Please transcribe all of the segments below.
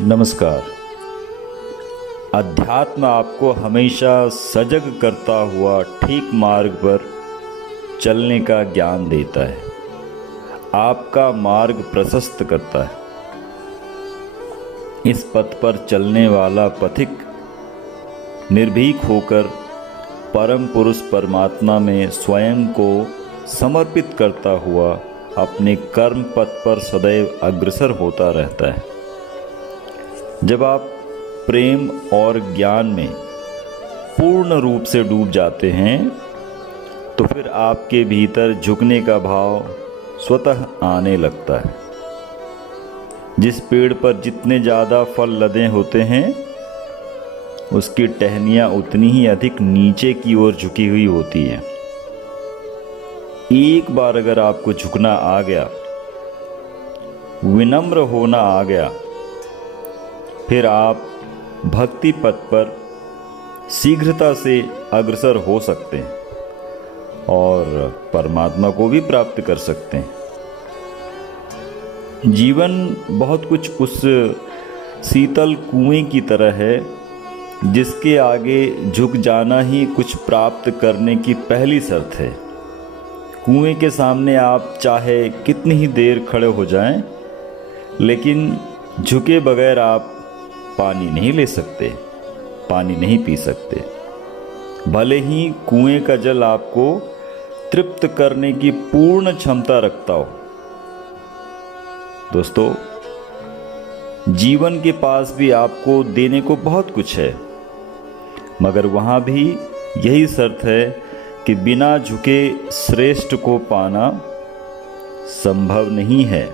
नमस्कार। अध्यात्म आपको हमेशा सजग करता हुआ ठीक मार्ग पर चलने का ज्ञान देता है, आपका मार्ग प्रशस्त करता है। इस पथ पर चलने वाला पथिक निर्भीक होकर परम पुरुष परमात्मा में स्वयं को समर्पित करता हुआ अपने कर्म पथ पर सदैव अग्रसर होता रहता है। जब आप प्रेम और ज्ञान में पूर्ण रूप से डूब जाते हैं तो फिर आपके भीतर झुकने का भाव स्वतः आने लगता है। जिस पेड़ पर जितने ज़्यादा फल लदे होते हैं उसकी टहनियाँ उतनी ही अधिक नीचे की ओर झुकी हुई होती हैं। एक बार अगर आपको झुकना आ गया, विनम्र होना आ गया, फिर आप भक्ति पथ पर शीघ्रता से अग्रसर हो सकते हैं और परमात्मा को भी प्राप्त कर सकते हैं। जीवन बहुत कुछ उस शीतल कुएं की तरह है जिसके आगे झुक जाना ही कुछ प्राप्त करने की पहली शर्त है। कुएं के सामने आप चाहे कितनी ही देर खड़े हो जाएं, लेकिन झुके बगैर आप पानी नहीं ले सकते, पानी नहीं पी सकते। भले ही कुएं का जल आपको तृप्त करने की पूर्ण क्षमता रखता हो। दोस्तों, जीवन के पास भी आपको देने को बहुत कुछ है, मगर वहाँ भी यही शर्त है कि बिना झुके श्रेष्ठ को पाना संभव नहीं है।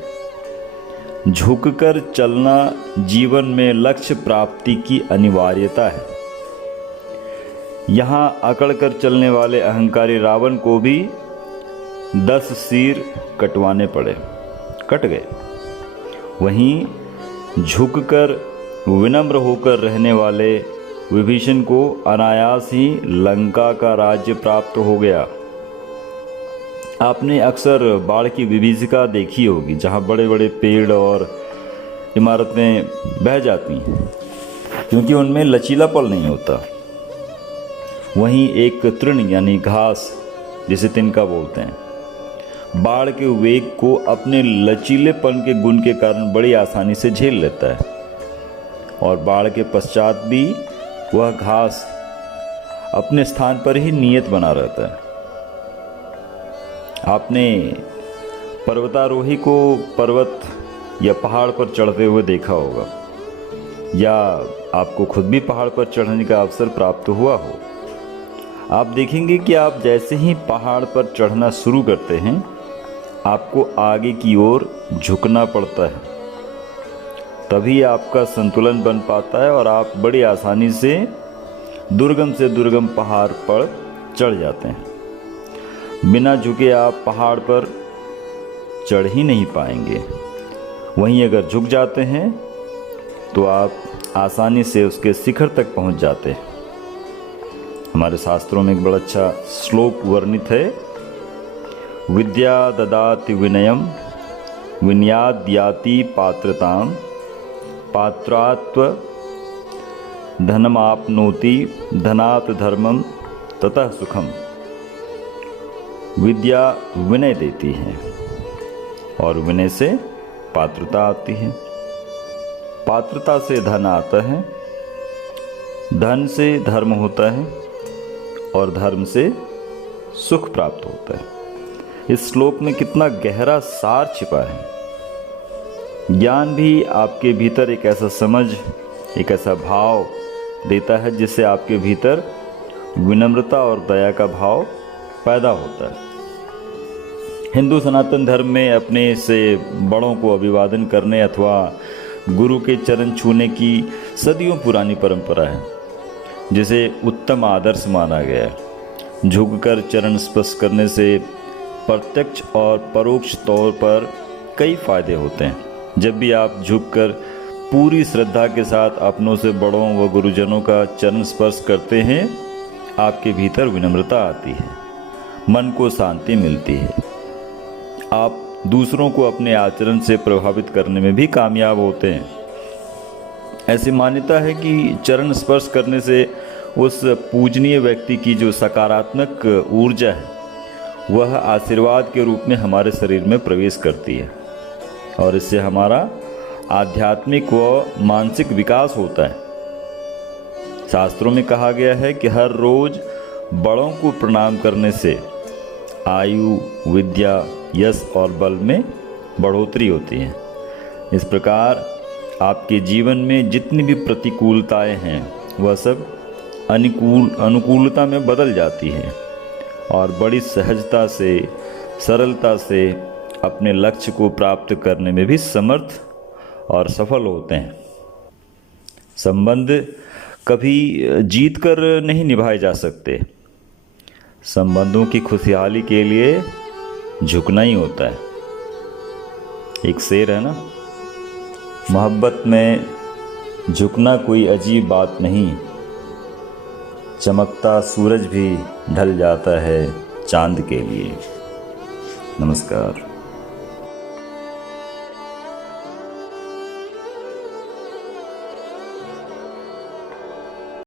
झुककर चलना जीवन में लक्ष्य प्राप्ति की अनिवार्यता है। यहाँ अकड़कर चलने वाले अहंकारी रावण को भी 10 सिर कटवाने पड़े, कट गए। वहीं झुककर विनम्र होकर रहने वाले विभीषण को अनायास ही लंका का राज्य प्राप्त हो गया। आपने अक्सर बाढ़ की विभीषिका देखी होगी, जहाँ बड़े बड़े पेड़ और इमारतें बह जाती हैं क्योंकि उनमें लचीलापन नहीं होता। वहीं एक तृण यानी घास, जिसे तिनका बोलते हैं, बाढ़ के वेग को अपने लचीलेपन के गुण के कारण बड़ी आसानी से झेल लेता है और बाढ़ के पश्चात भी वह घास अपने स्थान पर ही नियत बना रहता है। आपने पर्वतारोही को पर्वत या पहाड़ पर चढ़ते हुए देखा होगा, या आपको खुद भी पहाड़ पर चढ़ने का अवसर प्राप्त हुआ हो। आप देखेंगे कि आप जैसे ही पहाड़ पर चढ़ना शुरू करते हैं, आपको आगे की ओर झुकना पड़ता है। तभी आपका संतुलन बन पाता है और आप बड़ी आसानी से दुर्गम पहाड़ पर चढ़ जाते हैं। बिना झुके आप पहाड़ पर चढ़ ही नहीं पाएंगे। वहीं अगर झुक जाते हैं तो आप आसानी से उसके शिखर तक पहुंच जाते हैं। हमारे शास्त्रों में एक बड़ा अच्छा श्लोक वर्णित है, विद्या ददाति विनयम विनयाद्याति पात्रताम पात्रात्व धनमाप्नोति धनात् धर्मम ततः सुखम। विद्या विनय देती है और विनय से पात्रता आती है, पात्रता से धन आता है, धन से धर्म होता है और धर्म से सुख प्राप्त होता है। इस श्लोक में कितना गहरा सार छिपा है। ज्ञान भी आपके भीतर एक ऐसा समझ, एक ऐसा भाव देता है जिससे आपके भीतर विनम्रता और दया का भाव पैदा होता है। हिंदू सनातन धर्म में अपने से बड़ों को अभिवादन करने अथवा गुरु के चरण छूने की सदियों पुरानी परंपरा है, जिसे उत्तम आदर्श माना गया है। झुककर चरण स्पर्श करने से प्रत्यक्ष और परोक्ष तौर पर कई फायदे होते हैं। जब भी आप झुककर पूरी श्रद्धा के साथ अपनों से बड़ों व गुरुजनों का चरण स्पर्श करते हैं, आपके भीतर विनम्रता आती है, मन को शांति मिलती है। आप दूसरों को अपने आचरण से प्रभावित करने में भी कामयाब होते हैं। ऐसी मान्यता है कि चरण स्पर्श करने से उस पूजनीय व्यक्ति की जो सकारात्मक ऊर्जा है वह आशीर्वाद के रूप में हमारे शरीर में प्रवेश करती है और इससे हमारा आध्यात्मिक व मानसिक विकास होता है। शास्त्रों में कहा गया है कि हर रोज बड़ों को प्रणाम करने से आयु, विद्या, यश और बल में बढ़ोतरी होती है। इस प्रकार आपके जीवन में जितनी भी प्रतिकूलताएं हैं वह सब अनुकूलता में बदल जाती है और बड़ी सहजता से, सरलता से अपने लक्ष्य को प्राप्त करने में भी समर्थ और सफल होते हैं। संबंध कभी जीत कर नहीं निभाए जा सकते। संबंधों की खुशहाली के लिए झुकना ही होता है। एक शेर है ना, मोहब्बत में झुकना कोई अजीब बात नहीं, चमकता सूरज भी ढल जाता है चांद के लिए। नमस्कार।